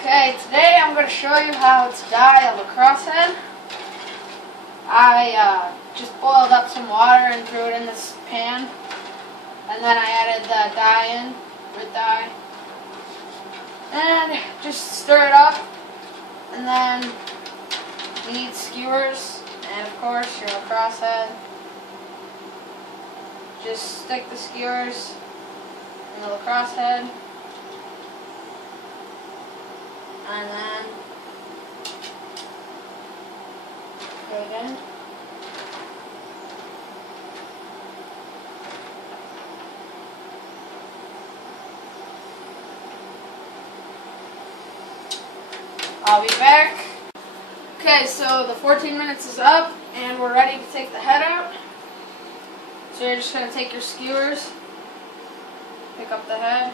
Okay, today I'm going to show you how to dye a lacrosse head. I just boiled up some water and threw it in this pan, and then I added the dye in, red dye, and just stir it up, and then you need skewers, and of course your lacrosse head. Just stick the skewers in the lacrosse head, and then go again. I'll be back. Okay, so the 14 minutes is up and we're ready to take the head out. So you're just going to take your skewers, pick up the head,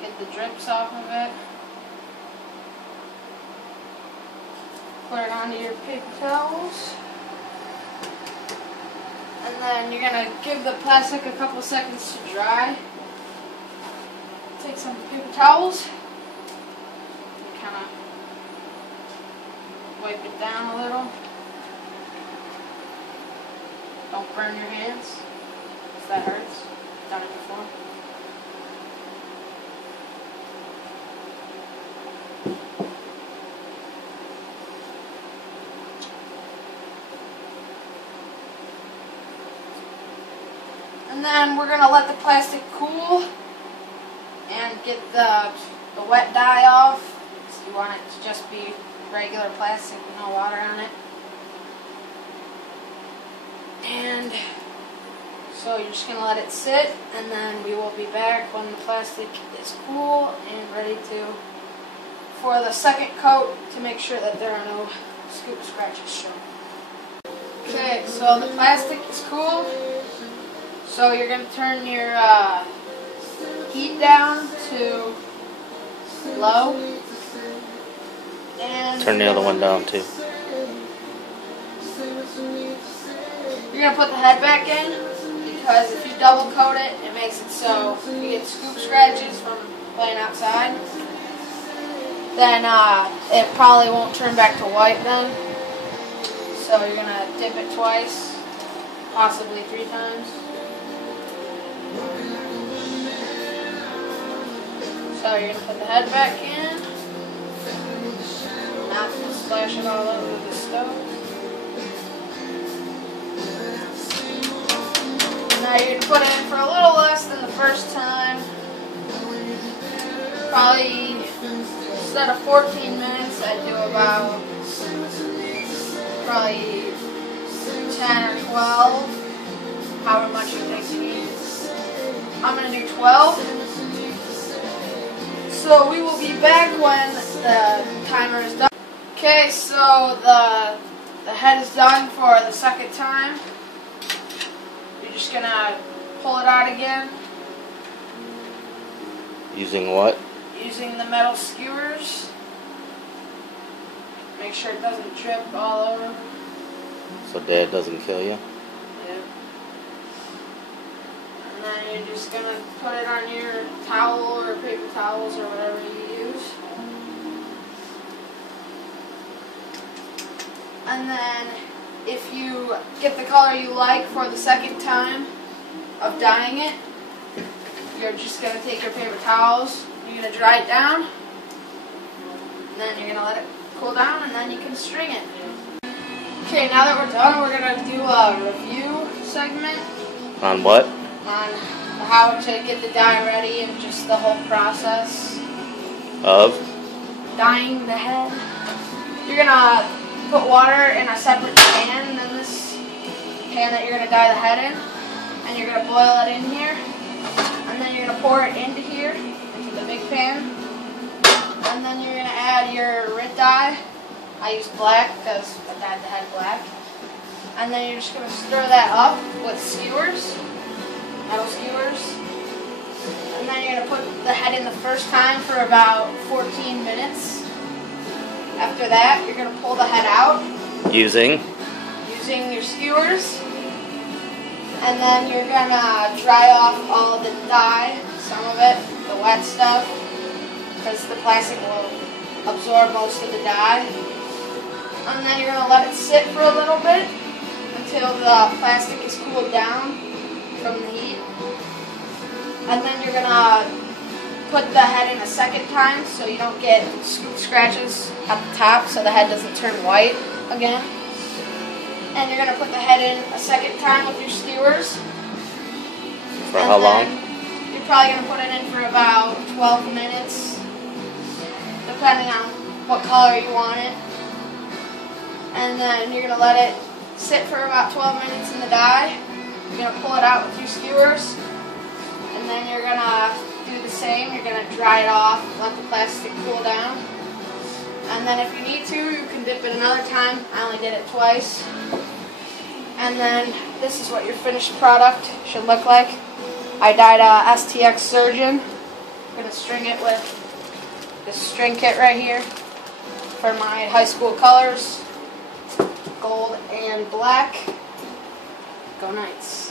get the drips off of it, put it onto your paper towels, and then you're going to give the plastic a couple seconds to dry. Take some paper towels and kind of wipe it down a little. Don't burn your hands, because that hurts. I've done it before. And then we're going to let the plastic cool and get the wet dye off. So you want it to just be regular plastic with no water on it. And so you're just going to let it sit, and then we will be back when the plastic is cool and ready for the second coat to make sure that there are no scoop scratches shown. Okay, so the plastic is cool. So you're going to turn your heat down to low. And turn the other one down too. You're going to put the head back in, because if you double coat it, it makes it so you get scoop scratches from playing outside. Then it probably won't turn back to white then. So you're going to dip it twice, possibly 3 times. So you're going to put the head back in, not to splash it all over the stove. Now you're going to put it in for a little less than the first time. Probably, instead of 14 minutes, I'd do about probably 10 or 12, however much you think you need. I'm going to do 12. So we will be back when the timer is done. Okay, so the head is done for the second time. You're just going to pull it out again. Using what? Using the metal skewers. Make sure it doesn't drip all over. So Dad doesn't kill you? Yeah. And then you're just going to put it on your towel or paper towels or whatever you use. And then if you get the color you like for the second time of dyeing it, you're just going to take your paper towels, you're going to dry it down, and then you're going to let it cool down, and then you can string it. Okay, now that we're done, we're going to do a review segment. On what? On how to get the dye ready and just the whole process of dyeing the head. You're going to put water in a separate pan than this pan that you're going to dye the head in, and you're going to boil it in here, and then you're going to pour it into here, into the big pan, and then you're going to add your red dye. I use black because I dyed the head black, and then you're just going to stir that up with skewers, metal skewers, and then you're going to put the head in the first time for about 14 minutes. After that, you're going to pull the head out. Using Your skewers. And then you're gonna dry off all the dye, some of it, the wet stuff, because the plastic will absorb most of the dye. And then you're gonna let it sit for a little bit until the plastic is cooled down from the heat. And then you're gonna put the head in a second time so you don't get scratches at the top, so the head doesn't turn white again. And you're going to put the head in a second time with your skewers. For how long? You're probably going to put it in for about 12 minutes, depending on what color you want it. And then you're going to let it sit for about 12 minutes in the dye. You're going to pull it out with your skewers. And then you're going to do the same. You're going to dry it off, let the plastic cool down. And then if you need to, you can dip it another time. I only did it twice. And then this is what your finished product should look like. I dyed a STX Surgeon. I'm going to string it with this string kit right here for my high school colors, gold and black. Go Knights.